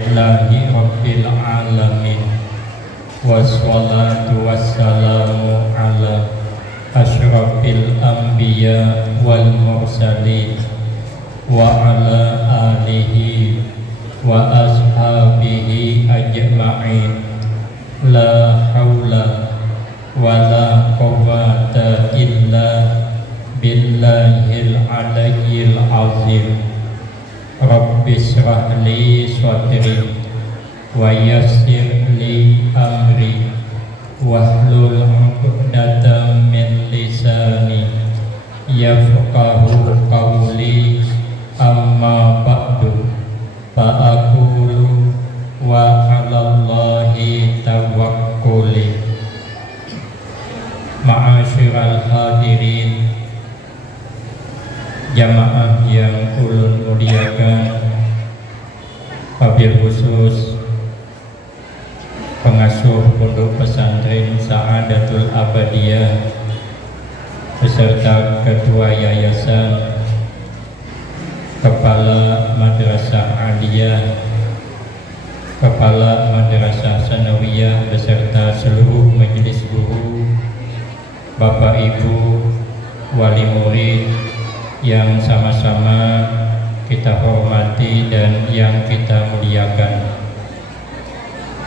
Lillahi Rabbil Alamin, wassalatu wassalamu ala asyrafil anbiya wal mursalin wa ala alihi wa ashabihi ajma'in. La hawla wa la quwwata illa billahil aliyyil azim. Rabbi shrah li sadri wa yassir li amri wahlul 'uqdatam min lisani yafqahu qawli. Amma ba'du, fa aqulu wa 'alallahi tawakkuli. Ma'asyiral hadirin, jamaah yang ulun muliakan, wabil khusus pengasuh Pondok Pesantren Sa'adatul Abadiyah beserta ketua yayasan, kepala madrasah aliyah, kepala madrasah sanawiyah beserta seluruh majelis guru, bapak ibu, wali murid yang sama-sama kita hormati dan yang kita muliakan.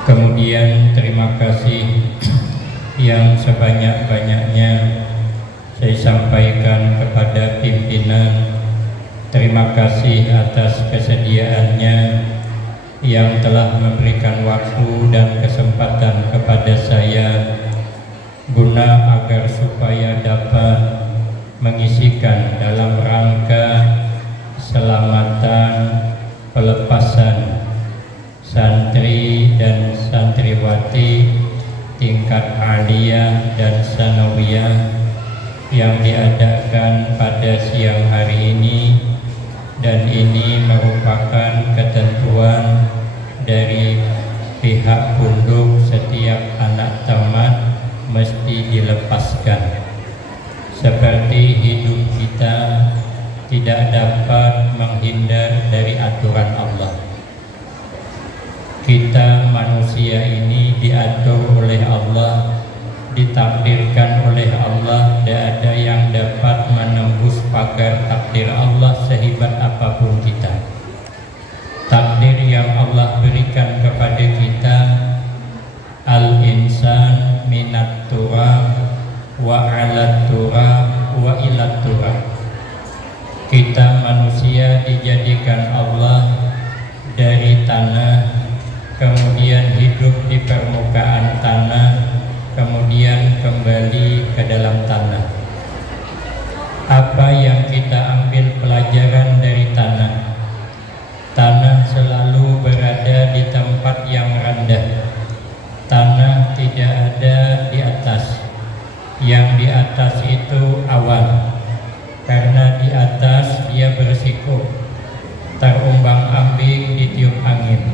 Kemudian terima kasih yang sebanyak-banyaknya saya sampaikan kepada pimpinan. Terima kasih atas kesediaannya yang telah memberikan waktu dan kesempatan kepada saya guna agar supaya dapat mengisikan dalam rangka selamatan pelepasan santri dan santriwati tingkat aliyah dan sanawiyah yang diadakan pada siang hari ini, dan ini merupakan ketentuan dari pihak pondok. Setiap anak tamat mesti dilepaskan. Seperti hidup kita tidak dapat menghindar dari aturan Allah. Kita manusia ini diatur oleh Allah, ditakdirkan oleh Allah. Tidak ada yang dapat menembus pagar takdir Allah sehebat apapun kita. Takdir yang Allah berikan kepada kita, al-insan minat turab wa 'alat turab wa ilat turab. Kita manusia dijadikan Allah dari tanah, kemudian hidup di permukaan tanah, kemudian kembali ke dalam tanah. Apa yang kita ambil pelajaran dari tanah? Tanah selalu berada di tempat yang rendah. Tanah tidak ada di atas. Yang di atas itu awan, karena di atas dia bersiko, terombang-ambing ditiup angin.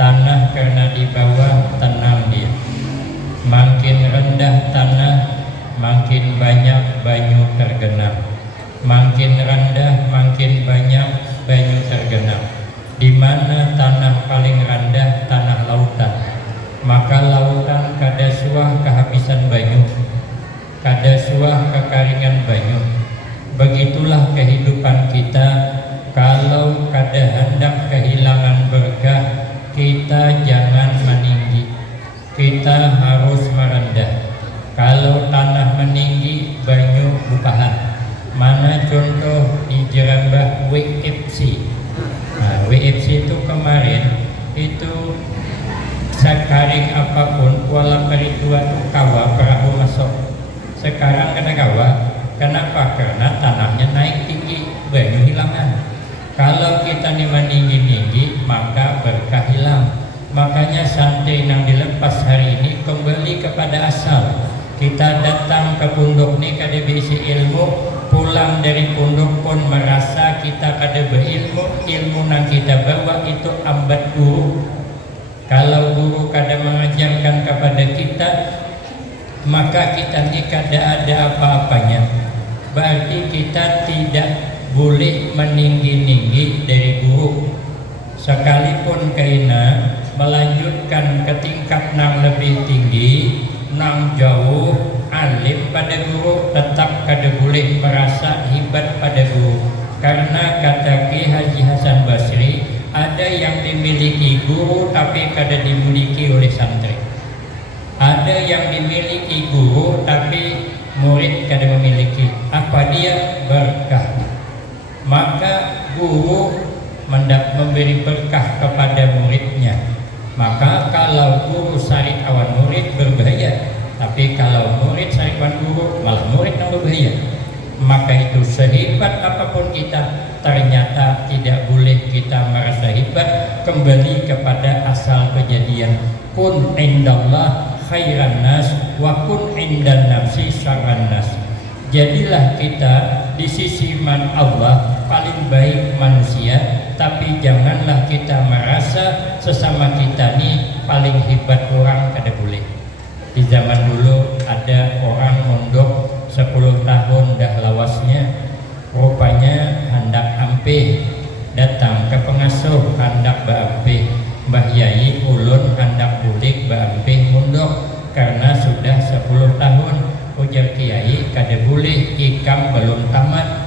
Tanah karena di bawah tenang dia. Makin rendah tanah, makin banyak banyu tergenang. Makin rendah, makin banyak banyu tergenang. Di mana tanah paling rendah? Tanah lautan. Maka lautan kada suah kehabisan banyu, kada suah kekeringan banyu. Begitulah kehidupan kita. Kalau kada hendak kehilangan berkah, kita jangan meninggi, kita harus merendah. Kalau tanah meninggi, banyu bukahan. Mana contoh di Jerambah WFC. WFC itu kemarin itu sekaring apapun wala peritua itu kawa perahu masuk. Sekarang kena kawa. Kenapa? Karena tanahnya naik tinggi, banyu hilangan. Kalau kita meninggi-tinggi, maka berkah hilang. Makanya santri yang dilepas hari ini kembali kepada asal. Kita datang ke pondok ini kada berisi ilmu, pulang dari pondok pun merasa kita kada berilmu. Ilmu yang kita bawa itu ambat guru. Kalau guru kada mengajarkan kepada kita, maka kita ini kada ada apa-apanya. Berarti kita tidak boleh meninggi-ninggi dari guru. sekalipun kaina melanjutkan ke tingkat nang lebih tinggi, nang jauh alim pada guru, tetap kada boleh merasa hebat pada guru. Karena kata Ki Haji Hasan Basri, ada yang dimiliki guru tapi kada dimiliki oleh santri. Ada yang dimiliki guru tapi murid kada memiliki. Apa dia? Berkah. Maka guru memberi berkah kepada muridnya. Maka kalau guru sarik awan murid berbahaya, tapi kalau murid sarik awan guru malah murid yang berbahaya. Maka itu sehebat apapun kita, ternyata tidak boleh kita merasa hebat. Kembali kepada asal kejadian, kun indallah khairan nas wa kun indan nafsi syarran nas. Jadilah kita di sisi Allah paling baik manusia, tapi janganlah kita merasa sesama kita ini paling hebat orang, kada boleh. Di zaman dulu ada orang mondok 10 tahun dah lawasnya, rupanya hendak ampih, datang ke pengasuh hendak berampih. Mbah Yai ulun hendak bulik berampih mondok karena sudah 10 tahun. Ujar Kiai, kada boleh, ikam belum tamat.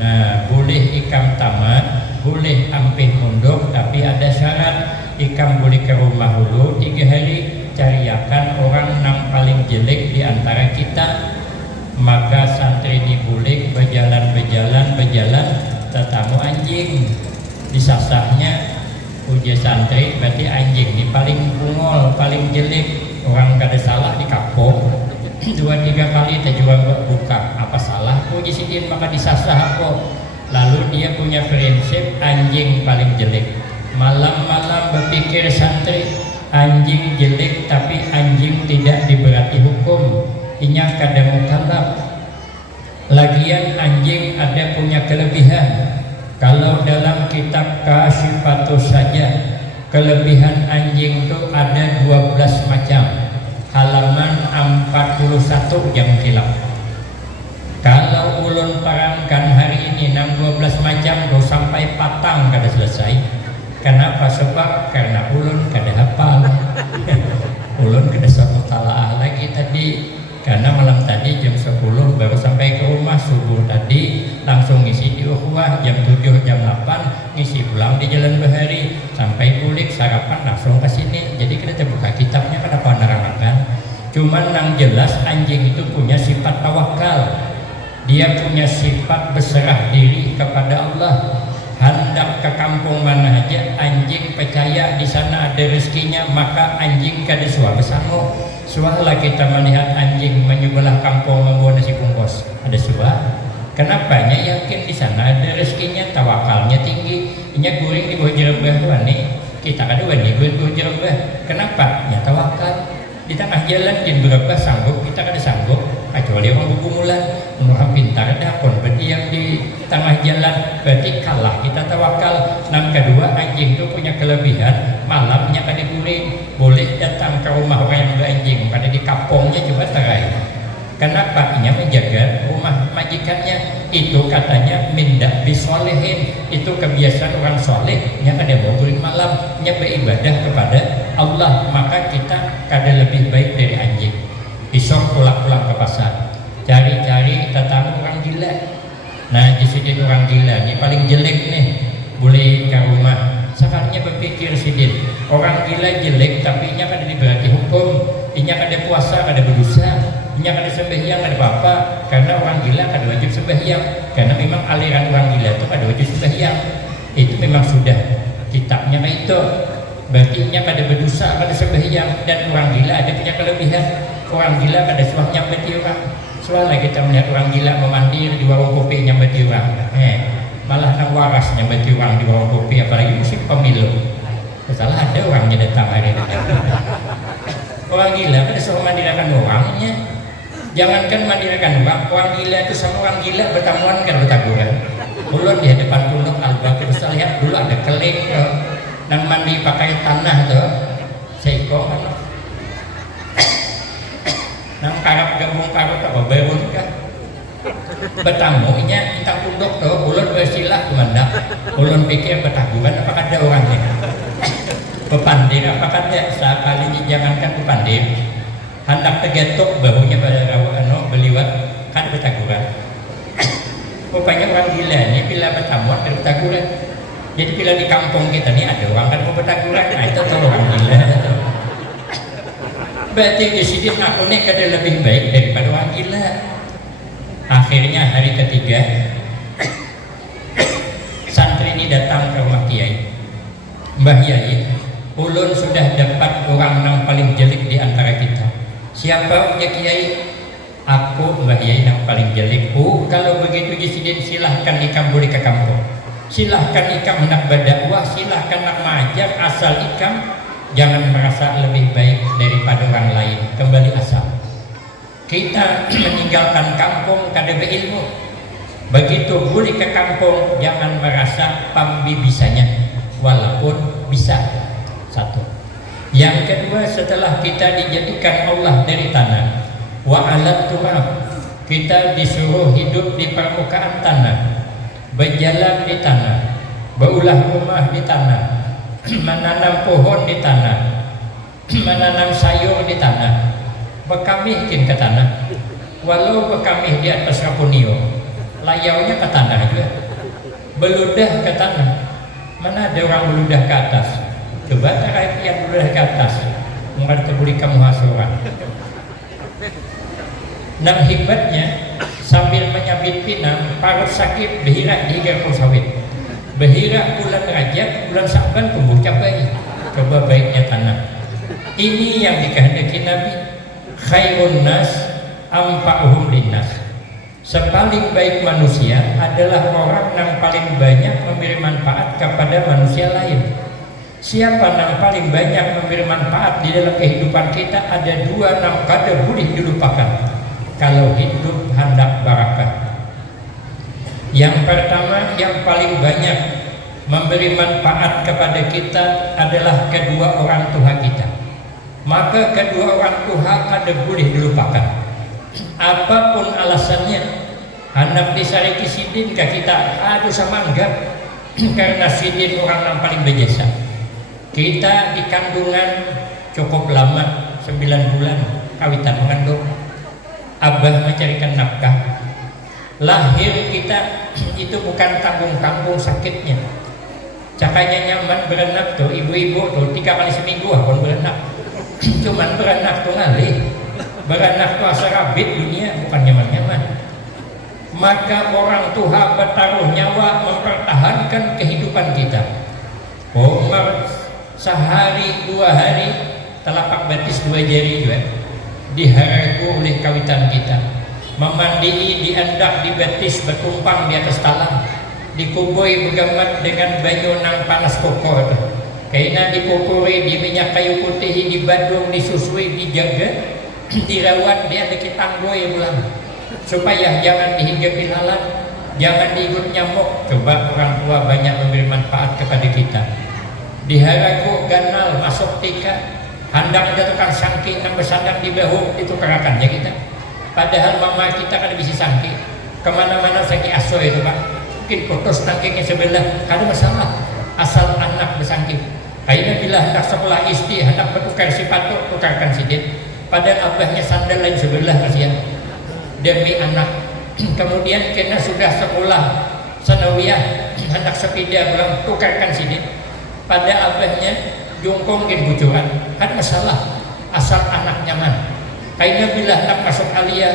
Nah, boleh ikam tamat, boleh ampih mondok, tapi ada syarat. Ikam boleh ke rumah dulu 3 hari, cariakan orang yang paling jelek di antara kita. Maka santri dibulik berjalan, tetamu anjing disasahnya. Uji santri berarti anjing ini paling bungol, paling jelek. Orang kada salah di kapok 2-3 kali terjual buka, apa salah uji sidin maka disasah kok. Lalu dia punya prinsip anjing paling jelek. Malam-malam berpikir santri, anjing jelek tapi anjing tidak diberati hukum, inya kada mukallaf. Lagian anjing ada punya kelebihan. Kalau dalam kitab Kasyifatus saja, kelebihan anjing itu ada 12 macam. Halaman 41 yang kilap. Kalau ulun parangkan hari ini 12 macam do sampai patang kada selesai. Kenapa? Sebab karena ulun kada hafal. Ulun kada satu talaah lagi tadi. Karena malam tadi jam 10 baru sampai ke rumah, subuh tadi langsung ngisi di ukhuwah, jam 7 jam 8 ngisi pulang di Jalan Bahari, sampai bulik sarapan langsung ke sini. Jadi kita buka kitabnya kenapa nerangkan. Cuman yang jelas anjing itu punya sifat tawakal. Dia punya sifat berserah diri kepada Allah. Hendak ke kampung mana aja, anjing percaya di sana ada rezekinya, maka anjing kada suah bersama. Suahlah kita melihat anjing menyebelah kampung membawa nasi bungkus, ada suah. Kenapa? Nya yakin di sana ada rezekinya, tawakalnya tinggi. Nya guring di bawah jerembah nih, kita kada wani guring di bawah jerembah. Kenapa? Ya tawakal. Di tengah jalan din berapa sanggup, kita kada sanggup. Kecuali orang bergumulan, orang pintar dapon berdiam di tengah jalan, berarti kalah kita tawakal. Yang kedua, anjing itu punya kelebihan, malamnya kada guring, boleh datang ke rumah orang yang beranjing, pada di kampungnya juga terai. Kenapa? Ia menjaga rumah majikannya. Itu katanya mindak bisolehin, itu kebiasaan orang soleh. Ia kada mau guring malam, ia beribadah kepada Allah. Maka kita kada lebih baik dari anjing. Besok pulang-pulang ke pasar, cari-cari tetamu orang gila. Nah, di sini orang gila, ini paling jelek nih, boleh ke rumah. Sakarnya berpikir sidin, orang gila jelek, tapi inya kada diberati hukum, inya kada puasa, kada berdosa, inya kada sembahyang, kada apa-apa. Karena orang gila kada wajib sembahyang, karena memang aliran orang gila itu kada wajib sembahyang. Itu memang sudah kitabnya kayak itu. Berarti inya kada berdosa, kada sembahyang, dan orang gila ada punya kelebihan. Orang gila kada suah nyambeti orang. Soalnya kita melihat orang gila memandir di warung kopi nyambeti orang. Malah nang waras nyambeti orang di warung kopi, apalagi musim pemilu. Salah ada orangnya datang hari ini. Orang gila kada suah mandirakan orangnya. Jangankan mandirakan orang gila itu sama orang gila bertamuan kan bertaburan. Ulun di hadapan pondok Al-Baqir lihat dulu ada keling nang mandi pakai tanah tuh. Seiko nang karap gabung karut apa berun kan bertamunya tentang pundok tuh ulun bersilah kemana ulun pikir bertaburan apa ada orangnya akhirnya apa ya sekali jangankan kupandai hendak tegetok bahunya pada rawa beliwat kan bertaguran. Rupanya orang gila ini bila bertamuan bertaguran. Jadi bila di kampung kita nih ada orang kan mau bertaguran, nah itu tuh orang gila. Berarti disini aku nih kada lebih baik daripada orang gila. Akhirnya hari ketiga santri ini datang ke rumah Kiai. Mbah Yai, ulun sudah dapat orang yang paling jelek di antara kita. Siapa ya Kiai? Aku Mbah Yai yang paling jelek. Kalau begitu disini silahkan ikam boleh ke kampung. Silahkan ikam hendak berdakwah, silahkan nak mengajar, asal ikam jangan merasa lebih baik daripada orang lain. Kembali asal. Kita meninggalkan kampung kada berilmu. Begitu boleh ke kampung jangan merasa pambi bisanya, walaupun bisa. Satu. Yang kedua, setelah kita dijadikan Allah dari tanah, wa alat turab, kita disuruh hidup di permukaan tanah, berjalan di tanah, berulah rumah di tanah, menanam pohon di tanah, menanam sayur di tanah, bekamih ke tanah. Walau bekamih di atas rapunio, layaunya ke tanah juga. Beludah ke tanah. Mana ada orang beludah ke atas? Coba tarik yang beludah ke atas, mungkin terbuli kamu hasuran. Nang hikmatnya sambil menyabit pinang, parut sakit berhirak di garpu sawit. Berhirak bulan Rajab, bulan Sa'ban tumbuh cabai. Coba baiknya tanah. Ini yang dikehendaki Nabi. Khairun nas ampa'uhum linnas. Sepaling baik manusia adalah orang yang paling banyak memberi manfaat kepada manusia lain. Siapa yang paling banyak memberi manfaat di dalam kehidupan kita? Ada dua yang kada boleh dilupakan kalau hidup hendak barakah. Yang pertama, yang paling banyak memberi manfaat kepada kita adalah kedua orang tua kita. Maka kedua orang tua kada boleh dilupakan. Apapun alasannya, anak disariki sidin ke kita, aduh sama enggak, karena sidin orang yang paling berjasa. Kita di kandungan cukup lama, 9 bulan kawitan mengandung. Abah mencarikan nafkah. Lahir kita itu bukan tanggung-tanggung sakitnya. Cakanya nyaman berenak tuh, ibu-ibu tuh 3 kali seminggu pun berenak. Cuman berenak tuh ngalih. Berenak tuh asa rabit dunia, bukan nyaman-nyaman. Maka orang tua bertaruh nyawa mempertahankan kehidupan kita. Sehari 2 hari telapak betis 2 jari juga diharagu oleh kawitan kita. Memandii, diandak, di betis, bertumpang di atas talang, dikubui bergamat dengan banyu nang panas kokor itu. Kaina dipukuri di minyak kayu putih, dibadung, disusui, dijaga, dirawat, dia ada kitanggoy pulang supaya jangan dihinggapi lalat, jangan diikut nyamuk. Coba orang tua banyak memberi manfaat kepada kita. Diharagu ganal masuk tika, hendak ada tukang sangki yang bersandar di bahu, itu kerakannya kita. Padahal mama kita kan bisa sangki kemana-mana sangki aso itu pak, mungkin putus nangkingnya sebelah, kada masalah asal anak bersangki. Akhirnya bila hendak sekolah istri, hendak bertukar sepatu, tukarkan sidin. Padahal abahnya sandal lain sebelah kasihan demi anak. Kemudian kena sudah sekolah sanawiyah, hendak sepeda pulang, tukarkan sidin. Pada abahnya jongkongin bujuran, kan masalah asal anak nyaman. Kayaknya bila hendak masuk aliyah,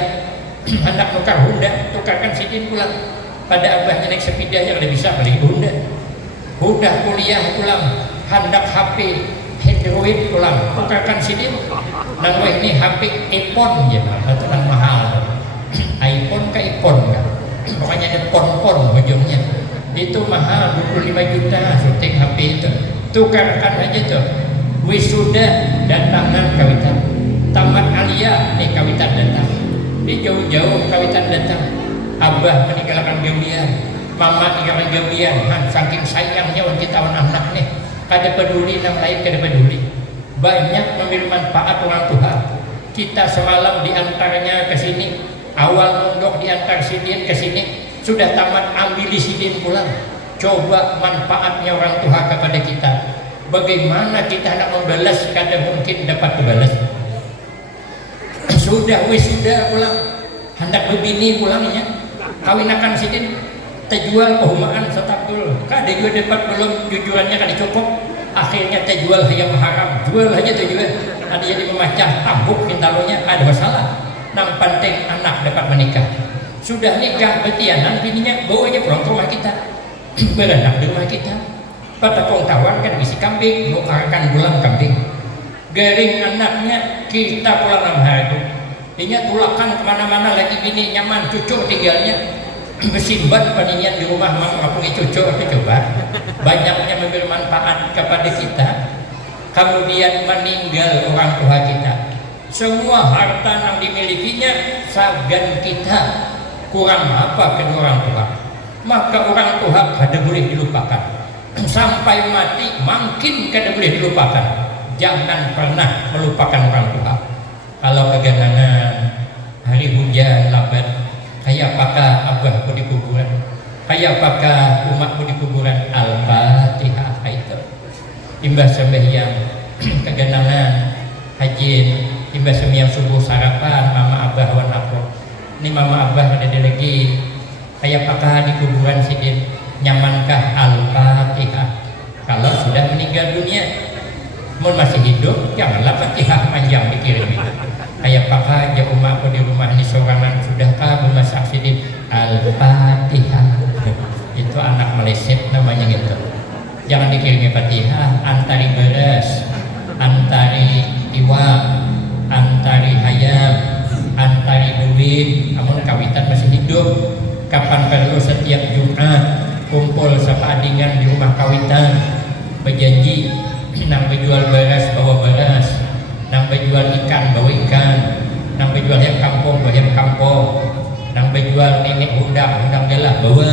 hendak tukar Honda, tukarkan sidin pulang. Pada abahnya naik sepeda yang lebih bisa beli Honda. Honda kuliah pulang, hendak HP Android pulang, tukarkan sidin. Nang ini HP iPhone ya, itu kan mahal. iPhone ke iPhone kan, pokoknya ada pon-pon ujungnya. Itu mahal 25 juta syuting HP itu. Tukarkan aja tuh. Wisuda datangan kawitan, tamat aliyah nih kawitan datang. Di jauh-jauh kawitan datang. Abah meninggalkan gawian, mama meninggalkan gawian. Saking sayangnya kita anak nih, kada peduli yang lain, kada peduli. Banyak memberi manfaat orang tua. Kita semalam diantaranya ke sini, awal mondok diantar sidin ke sini, sudah tamat ambil sidin pulang. Coba manfaatnya orang tua kepada kita. Bagaimana kita nak membalas kada mungkin dapat dibalas. Sudah wisuda pulang, hendak berbini pulangnya, kawinakan sidin, terjual kehumaan setabul, kada juga dapat belum jujurannya kada cukup, akhirnya terjual yang haram, jual aja terjual, ada jadi memacah tambuk pintalonya, ada masalah. Nang penting anak dapat menikah, sudah nikah betianan bininya bawa aja pulang ke rumah kita, beranak di rumah kita. Pada pengetahuan kan bisi kambing, nukarkan bulan kambing. Garing anaknya kita pulang 6 hari. Dia tulakan kemana-mana lagi bini nyaman, cucu tinggalnya. Bersimbat peninian di rumah mengapungi cucu itu coba. Banyaknya memberi manfaat kepada kita. Kemudian meninggal orang tua kita. Semua harta yang dimilikinya sagan kita. Kurang apa kedua orang tua. Maka orang tua kada boleh dilupakan. Sampai mati makin kada boleh dilupakan. Jangan pernah melupakan orang tua. Kalau keganangan hari hujan labat, kayak apakah abahku di kuburan, kayak apakah umatku di kuburan, Al-Fatihah itu imbas sembahyang keganangan hajin, imbas sembahyang subuh sarapan mama abah wanapro. Ini mama abah ada lagi, kayak apakah di kuburan sidin nyamankah Al-Fatihah. Kalau sudah meninggal dunia, mau masih hidup janganlah Fatihah panjang dikirim. Kayak pakah aja umatku di rumah ini sorangan, sudahkah memasak sidin Al-Fatihah. Itu anak meleset namanya gitu. Jangan dikirimi Fatihah, antari beras, antari iwak, antari hayam, antari duit. Namun kawitan masih hidup, kapan perlu setiap Jumat kumpul sepadingan di rumah kawitan, berjanji nang berjual beras bawa beras, nang berjual ikan bawa ikan, nang berjual ayam kampung bawa ayam kampung, nang berjual nenek undang galah bawa,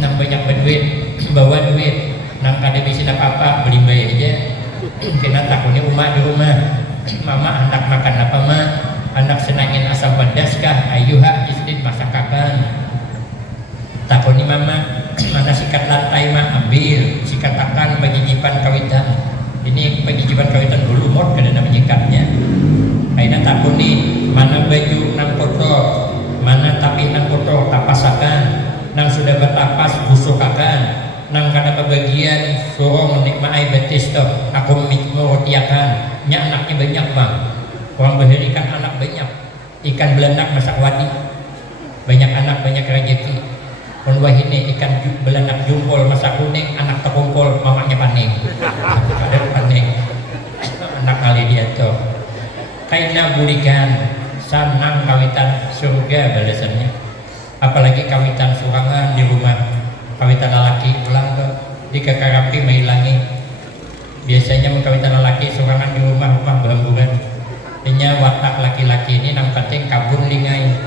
nang banyak berduit bawa duit, nang kada bisa apa-apa beli bayi aja. Kena takutnya umat di rumah, mama anak makan apa mah, anak senangin asam pedas kah, ayuha istri masakakan. Takutnya mama mana sikat lantai mah ambil, sikat takan bagi jipan kawitan. Ini bagi jipan kawitan dulu mod kada nama nyikatnya. Aina takut nih mana baju nang kotor, mana tapi nang kotor tapasakan, nang sudah bertapas busukakan, nang kada kebagian suruh menikmati betis tuh aku mengutiakan. Nya anaknya banyak bang, orang berikan anak banyak, ikan belenak masak wadi, banyak anak banyak rezeki. Wah ini ikan belanak jumpol masak kuning, anak terkumpul mamanya paning. Ada paning. Anak kali dia tuh. Kaina bulikan sanang kawitan surga balasannya. Apalagi kawitan surangan di rumah, kawitan lelaki pulang tuh dikekarapi menghilangi. Biasanya kawitan lelaki surangan di rumah berhamburan. Ini watak laki-laki ini nang penting kabur lingai.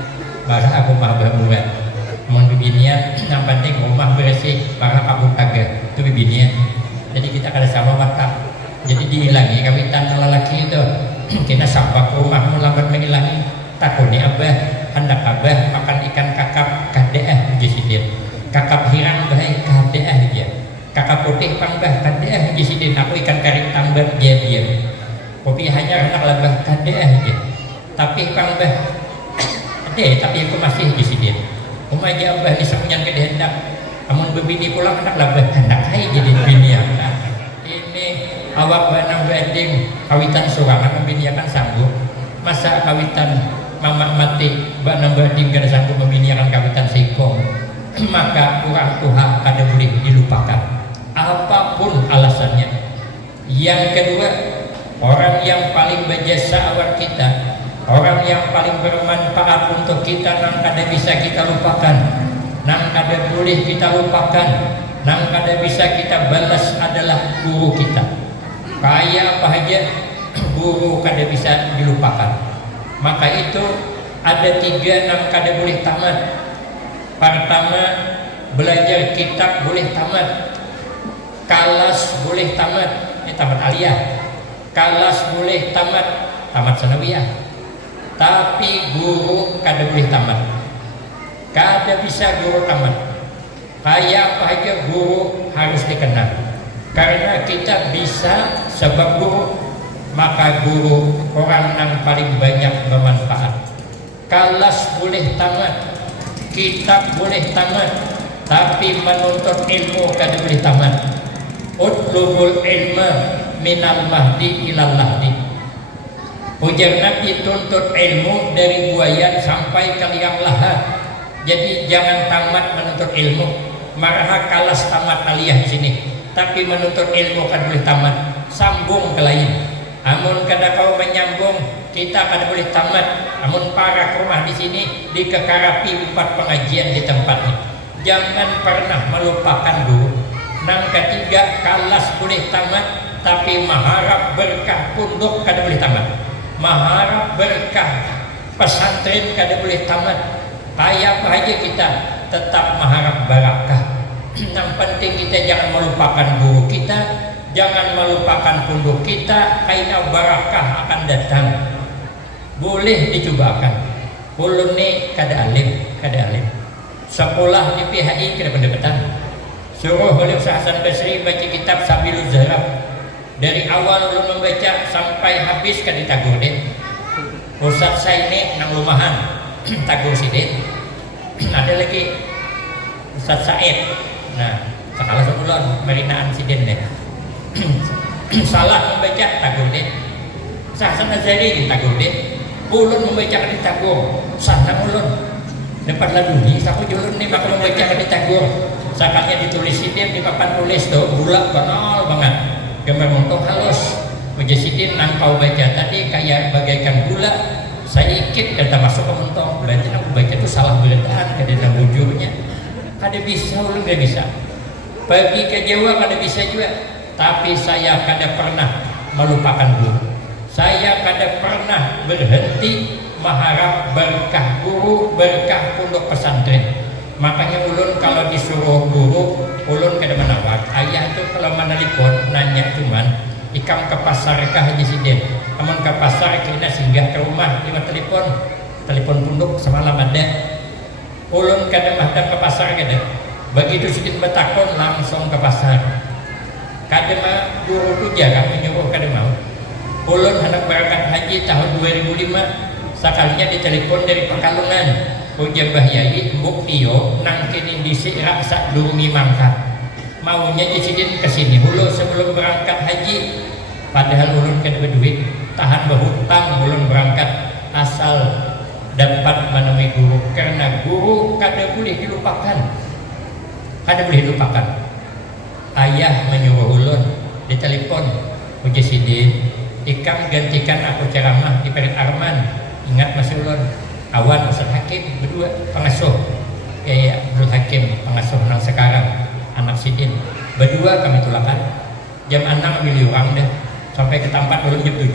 Barang aku mah berhamburan. Mohon bibinian yang penting rumah bersih para kabut taga itu bibinian. Jadi kita kada sama watak, jadi dihilangi kawitan lelaki itu. Kena sampah rumah melambat menghilangi. Takutnya abah hendak abah makan ikan kakap kadeah jisidin, kakap hirang baik kadeah aja, kakap putih pambah kadeah jisidin. Aku ikan karing tambat diam. Kopi hanya hendak labah kadeah aja, tapi pambah tapi aku masih jisidin. Umaja abah ni sakunyan ke hendak amun berbini pulang hendak labah hendak hai jadi bini nah, ini awak banang wedding kawitan surangan membini akan sanggup masa kawitan mama mati banang wedding kada sanggup membini akan kawitan sikong. Maka orang tua kada boleh dilupakan apapun alasannya. Yang kedua, orang yang paling berjasa awak kita, orang yang paling bermanfaat untuk kita nang kada bisa kita lupakan, nang kada boleh kita lupakan, nang kada bisa kita balas adalah guru kita. Kayak apa aja guru kada bisa dilupakan. Maka itu ada 3 nang kada boleh tamat. Pertama, belajar kitab boleh tamat, kalas boleh tamat, ini tamat aliyah, kalas boleh tamat, tamat sanawiyah. Tapi guru kada boleh tamat, kada bisa guru tamat. Kayak apa aja guru harus dikenal. Karena kita bisa sebab guru, maka guru orang yang paling banyak bermanfaat. Kelas boleh tamat, kitab boleh tamat, tapi menuntut ilmu kada boleh tamat. Utlubul ilma minal mahdi ilal lahdi. Ujar Nabi, tuntut ilmu dari buayan sampai ke liang lahat. Jadi jangan tamat menuntut ilmu. Marah kalas tamat aliyah di sini, tapi menuntut ilmu kan boleh tamat. Sambung ke lain. Amun kada kau menyambung, kita kada boleh tamat. Amun para rumah di sini dikekarapi 4 pengajian di tempat ini. Jangan pernah melupakan guru. Nang ketiga, kalas boleh tamat, tapi maharap berkah pondok kada boleh tamat. Maharap berkah pesantren kada boleh tamat. Kayak aja kita tetap maharap barakah. Yang penting kita jangan melupakan guru kita, jangan melupakan pondok kita, karena barakah akan datang. Boleh dicobakan. Ulun ni kada alim. Sekolah di PHI kada pendapatan. Suruh oleh Ustaz Hasan Basri baca kitab Sabilul Zarab. Dari awal ulun membaca sampai habis kada ditagur deh. Ustaz saya ini nang rumahan tagur sidin. Ada lagi Ustaz Said. Nah, sekala sebulan merinaan sidin deh. Salah membaca tagur deh. Ustaz Hasan Azhari tagur deh. Ulun membaca kada ditagur. Sana ulun dapat lagu ni saku julun ni maka membaca kada ditagur. Sakalnya ditulis sidin di papan tulis tuh bulat banal banget. Gambar montok halus. Baca sidin nang kau baca tadi kayak bagaikan gula. Saya ikut kata masuk ke mentong. Berarti aku baca itu salah beletaan kada ada bujurnya. Kada bisa ulun kada bisa. Pergi ke Jawa kada bisa juga. Tapi saya kada pernah melupakan guru. Saya kada pernah berhenti mengharap berkah guru, berkah pondok pesantren. Makanya ulun kalau disuruh guru, ulun kada menawar. Ayah tuh kalau menelpon nanya cuman ikam ke pasar kah Haji Sidin? Amun ke pasar kena singgah ke rumah lima telepon pondok semalam ada. Ulun kada mahdak ke pasar kada. Begitu Sidin bertakon langsung ke pasar. Kada mah guru tu jarang menyuruh kada mau. Ulun hendak berangkat haji tahun 2005, sekalinya ditelepon dari Pekalongan. Ujar Bahyai, Mbok Tio nang kini disik raksa durungi mangkat. Maunya Sidin kesini hulu sebelum berangkat haji. Padahal ulun kada berduit, tahan berhutang ulun berangkat asal dapat menemui guru. Karena guru kada boleh dilupakan. Kada boleh dilupakan. Ayah menyuruh ulun ditelepon, ujar Sidin, ikam gantikan aku ceramah di Perit Arman. Ingat masih ulun awan Ustaz Hakim berdua pengasuh Abdul Hakim pengasuh nang sekarang anak Sidin berdua kami tulakan jam 6 ambil orang dah sampai ke tempat ulun jam 7.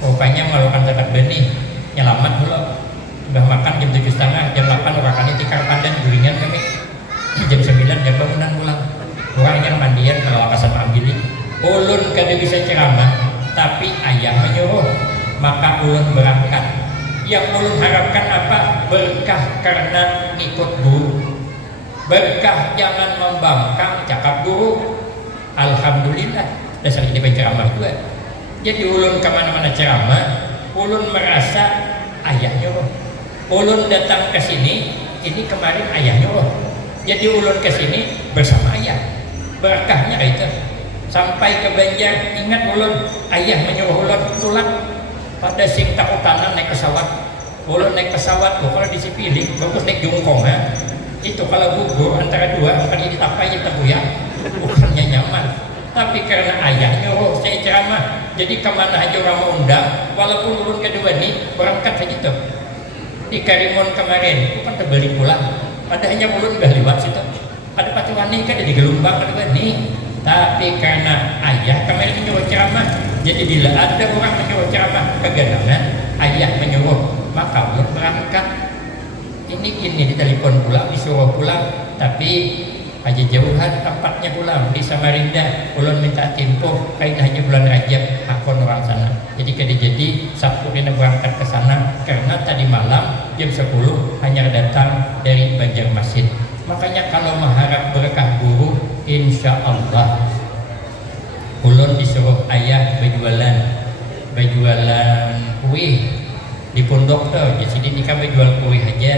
Rupanya melakukan tempat benih nyelamat dulu udah makan jam 7.30 jam 8 orakannya tikar pandan guringan kami jam 9 jam bangunan pulang orangnya mandian kalau akasan ambil ulun kada bisa ceramah tapi ayah menyuruh maka ulun berangkat. Yang ulun harapkan apa? Berkah karena ngikut guru. Berkah jangan membangkang cakap guru. Alhamdulillah dasar ini penceramah juga. Jadi ulun kemana-mana ceramah, ulun merasa ayah nyuruh. Ulun datang ke sini, ini kemarin ayah nyuruh. Jadi ulun ke sini bersama ayah. Berkahnya itu. Sampai ke Banjar, ingat ulun, ayah menyuruh ulun tulang. Pada sing takutanan naik pesawat, ulun naik pesawat, kalau disipilih bagus naik jungkong ya. Itu kalau gugur antara dua akan jadi tapai yang terbuyak, bukannya nyaman. Tapi karena ayah nyuruh saya ceramah, jadi kemana aja orang mau undang, walaupun ulun kedua ini berangkat segitu. Di Karimun kemarin, bukan terbalik pulang, pada hanya ulun udah lewat situ. Ada Patiwani kan ada di Gelombang kedua ini. Tapi karena ayah kemarin menyuruh ceramah, jadi bila ada orang menyuruh ceramah keganangan, ayah menyuruh, maka ulun berangkat. Ini ditelepon pulang, disuruh pulang, tapi aja jauhan tempatnya pulang di Samarinda. Ulun minta tempoh, kain hanya bulan Rajab, hakon orang sana. Jadi kada jadi Sabtu kena berangkat ke sana karena tadi malam jam 10 hanya datang dari Banjarmasin. Makanya kalau mengharap berkah guru, insya Allah ulun disuruh ayah berjualan kue di pondok tuh. Jadi ini kan berjual kue aja.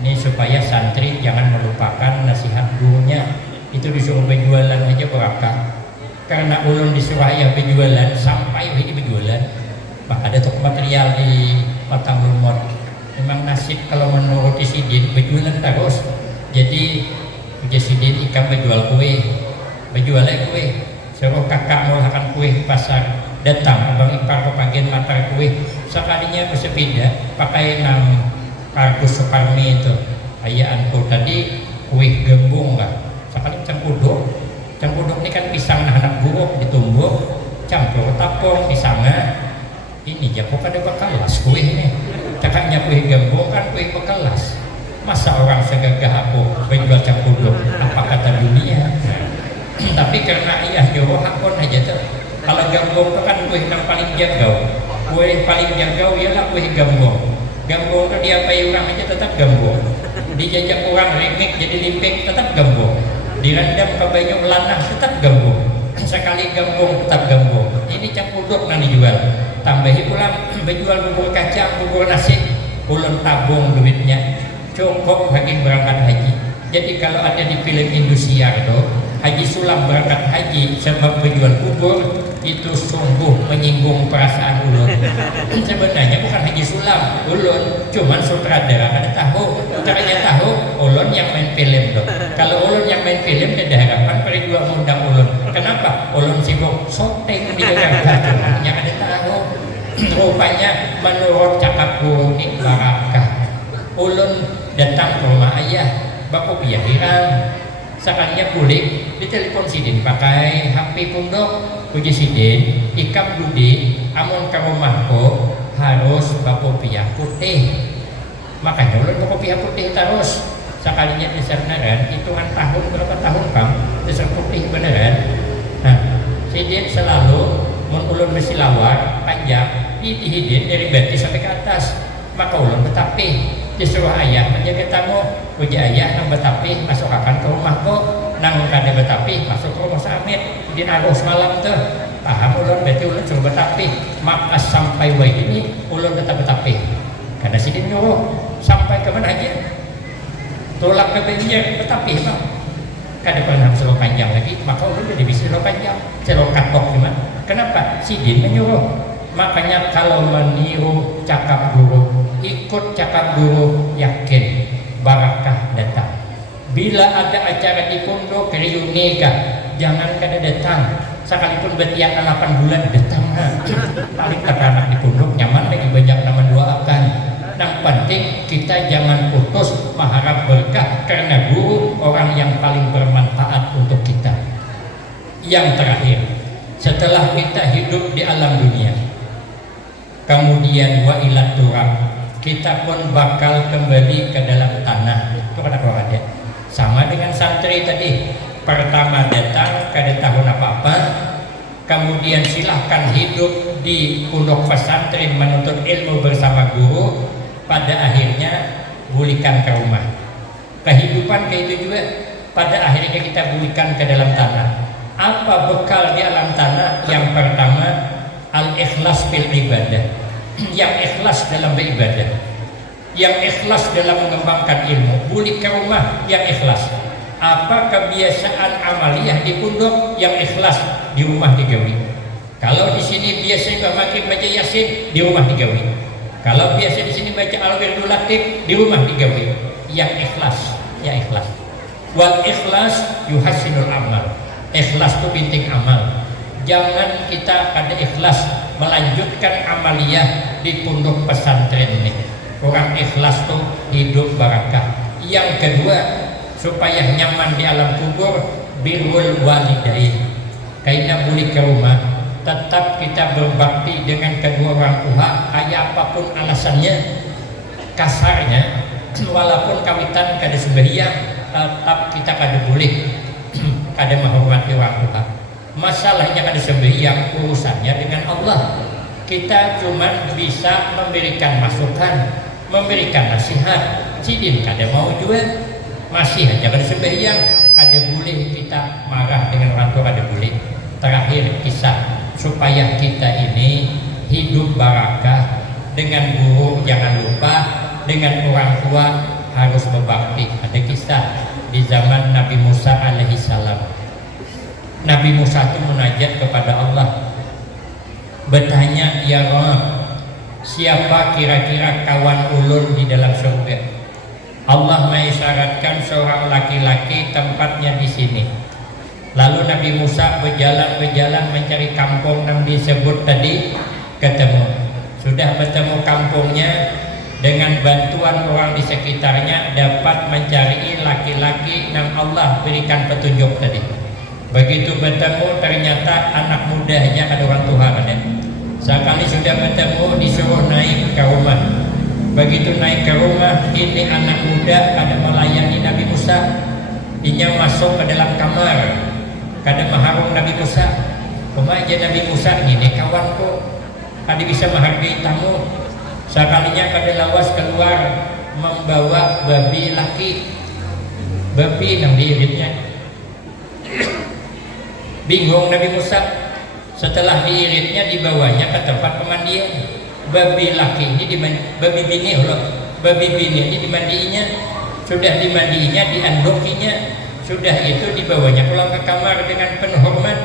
Ini supaya santri jangan melupakan nasihat gurunya. Itu disuruh berjualan aja berapa? Karena ulun disuruh ayah berjualan sampai ini berjualan. Maka ada toko material di Matang Lumot. Memang nasib kalau menurut Sidin berjualan terus. Jadi Sidin ikan berjual kue, suruh kakak mulakan kue di pasar, datang abang ipar pepagian matar kue, sekalinya bersepeda pakai kartus Sukarmi itu ayaanku tadi kue gembung lah, sekali cangkuduk ini kan pisang anak buruk ditumbuk campur tapung pisangnya ini jago kada bekalas kue ini cakapnya kue gembung kan kue bekalas. Masa orang segagah aku menjual cangkuduk apa kata dunia. Tapi karena ayah Jawa hakon aja tuh. Kalau gambung itu kan kue yang paling jagau. Kue paling jagau ialah kue gambung. Gambung itu diapai orang aja tetap gambung. Dijajak orang remik jadi limping tetap gambung. Direndam ke banyu lanah tetap gambung. Sekali gambung tetap gambung. Ini cangkuduk nanti jual. Tambahi pula menjual bubur kacang, bubur nasi. Ulun tabung duitnya cukup bagi berangkat haji. Jadi kalau ada di film Indosiar itu Haji Sulam berangkat haji sebab menjual bubur, itu sungguh menyinggung perasaan ulun. Sebenarnya bukan Haji Sulam, ulun cuman sutradara kada tahu, sutradaranya tahu ulun yang main film tuh. Kalau ulun yang main film ada harapan pada juga mengundang ulun. Kenapa? Ulun sibuk syuting di Jakarta, yang ada tahu. Rupanya menurut cakap guru ini barakah. Ulun datang ke rumah ayah, bapak biar hiram. Sekalinya kulik ditelepon Sidin pakai HP pondok. Puji Sidin ikam dudi amun ke rumahku harus bapak pihak putih. Makanya ulun bapak pihak putih terus. Sekalinya besar beneran hitungan tahun berapa tahun kang besar putih beneran. Nah Sidin selalu mun ulun bersilawar panjang dihidin dari bati sampai ke atas. Maka ulun betapih disuruh ayah menjaga tamu. Puji ayah nang betapih masuk akan ke rumahku, nang kada betapih masuk ke rumah Samit di naruh semalam tuh. Paham ulun berarti ulun suruh betapih. Maka sampai wai ini ulun tetap betapih. Karena Sidin nyuruh sampai ke mana aja. Tolak ke banjir betapih bang. Kada pernah suruh panjang lagi, maka ulun jadi bisa suruh panjang. Suruh katok gimana? Kenapa? Sidin menyuruh. Makanya kalau meniru cakap guru, ikut cakap guru, yakin barakah datang. Bila ada acara di pondok reuni jangan kada datang. Sekalipun betian 8 bulan datang. Paling anak di pondok nyaman lagi banyak nama doakan. Yang penting kita jangan putus mengharap berkah karena guru orang yang paling bermanfaat untuk kita. Yang terakhir, setelah kita hidup di alam dunia, kemudian wa ilat turab, kita pun bakal kembali ke dalam tanah. Itu kata orang dia. Sama dengan santri tadi, pertama datang kada tahu apa-apa, kemudian silahkan hidup di pondok pesantren menuntut ilmu bersama guru, pada akhirnya bulikan ke rumah. Kehidupan kayak itu juga, pada akhirnya kita bulikan ke dalam tanah. Apa bekal di alam tanah? Yang pertama, al-ikhlas fil ibadah, yang ikhlas dalam beribadah, yang ikhlas dalam mengembangkan ilmu. Bulik ke rumah yang ikhlas. Apa kebiasaan amaliyah di pondok yang ikhlas di rumah digawi. Kalau di sini biasa makin baca Yasin, di rumah digawi. Kalau biasa di sini baca Al-Wirdul Latif, di rumah digawi. Yang ikhlas, yang ikhlas. Wal ikhlas yuhasinul amal. Ikhlas itu bintik amal. Jangan kita kada ikhlas melanjutkan amaliyah di pondok pesantren ini. Orang ikhlas tuh hidup barakah. Yang kedua, supaya nyaman di alam kubur, birrul walidain. Kaina balik ke rumah, tetap kita berbakti dengan kedua orang tua, kayak apapun alasannya. Kasarnya, walaupun kawitan kada sembahyang, tetap kita kada boleh kada menghormati orang tua. Masalahnya kada sembahyang, urusannya dengan Allah. Kita cuma bisa memberikan masukan, memberikan nasihat. Sidin kada mau juga, masih aja kada sembahyang, kada boleh kita marah dengan orang tua, kada boleh. terakhir kisah supaya kita ini hidup barakah. Dengan guru jangan lupa, dengan orang tua harus berbakti. Ada kisah di zaman Nabi Musa alaihissalam. Nabi Musa itu munajat kepada Allah, bertanya, ya Rabb, siapa kira-kira kawan ulun di dalam surga? Allah mengisyaratkan seorang laki-laki tempatnya di sini. Lalu Nabi Musa berjalan mencari kampung yang disebut tadi, ketemu. Sudah bertemu kampungnya, dengan bantuan orang di sekitarnya dapat mencari laki-laki yang Allah berikan petunjuk tadi. Begitu bertemu ternyata anak mudanya ada orang tua ada. Sekali sudah bertemu disuruh naik ke rumah. Begitu naik ke rumah, ini anak muda ada melayani Nabi Musa. Inya masuk ke dalam kamar, kada mengharung Nabi Musa. Aja Nabi Musa ini kawanku, kada bisa menghargai tamu. Sekalinya kada lawas keluar membawa babi laki, babi nang diiritnya. Bingung Nabi Musa. Setelah diiritnya dibawanya ke tempat pemandian. Babi laki ini babi bini babi bini ini dimandiinya. Sudah dimandiinya, diandokinya. Sudah itu dibawanya pulang ke kamar dengan penuh hormat.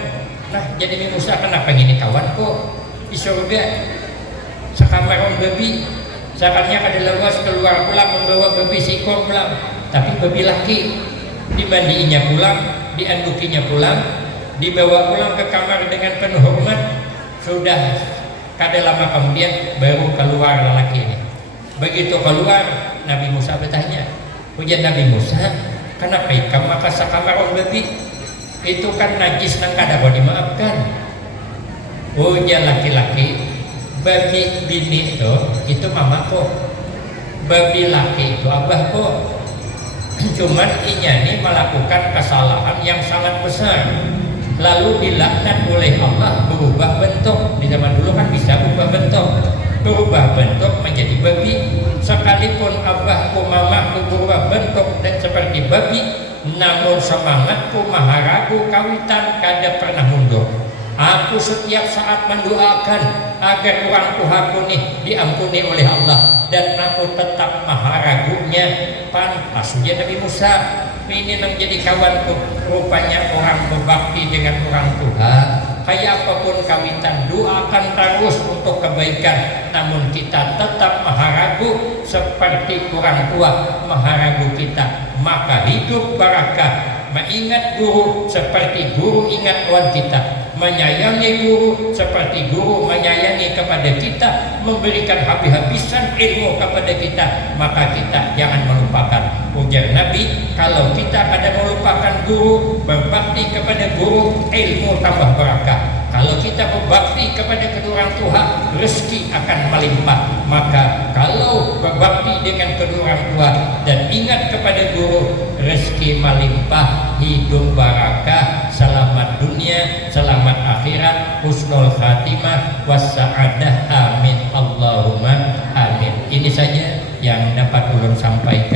Nah, jadi Nabi Musa, kenapa gini kawanku di surga sekamar orang babi? Sakarnya kada lawas keluar pulang membawa babi sikor pulang, tapi babi laki dimandiinya pulang, diandokinya pulang, dibawa pulang ke kamar dengan penuh hormat. Sudah kada lama kemudian baru keluar lelaki ini. Begitu keluar, Nabi Musa bertanya, ujar Nabi Musa, kenapa ikam maka sakamar orang babi? Itu kan najis nang kada boleh dimaafkan. Ujar laki-laki, babi bini itu mamaku, babi laki itu abahku. Cuman inya ini melakukan kesalahan yang sangat besar, lalu dilaknat oleh Allah, berubah bentuk. Di zaman dulu kan bisa berubah bentuk, berubah bentuk menjadi babi. Sekalipun abahku mamaku berubah bentuk dan seperti babi, namun semangatku maharagu kawitan kada pernah mundur. Aku setiap saat mendoakan agar orang tuaku nih diampuni oleh Allah, dan aku tetap maharagunya. Pantas dia Nabi Musa ini yang jadi kawanku. Rupanya orang berbakti dengan orang tua, kayak apapun kawitan, doakan terus untuk kebaikan. Namun kita tetap maharagu seperti orang tua maharagu kita, maka hidup barakah. Mengingat guru seperti guru ingat kawan kita, menyayangi guru seperti guru menyayangi kepada kita, memberikan habis-habisan ilmu kepada kita, maka kita jangan melupakan. Ujar Nabi, kalau kita kada melupakan guru, berbakti kepada guru, ilmu tambah barakah. Kalau kita berbakti kepada kedua orang tua, rezeki akan melimpah. Maka kalau berbakti dengan kedua orang tua dan ingat kepada guru, rezeki melimpah, hidup barakah, selamat dunia, selamat akhirat, husnul khatimah, wassa'adah, amin, Allahumma amin. Ini saja yang dapat ulun sampaikan.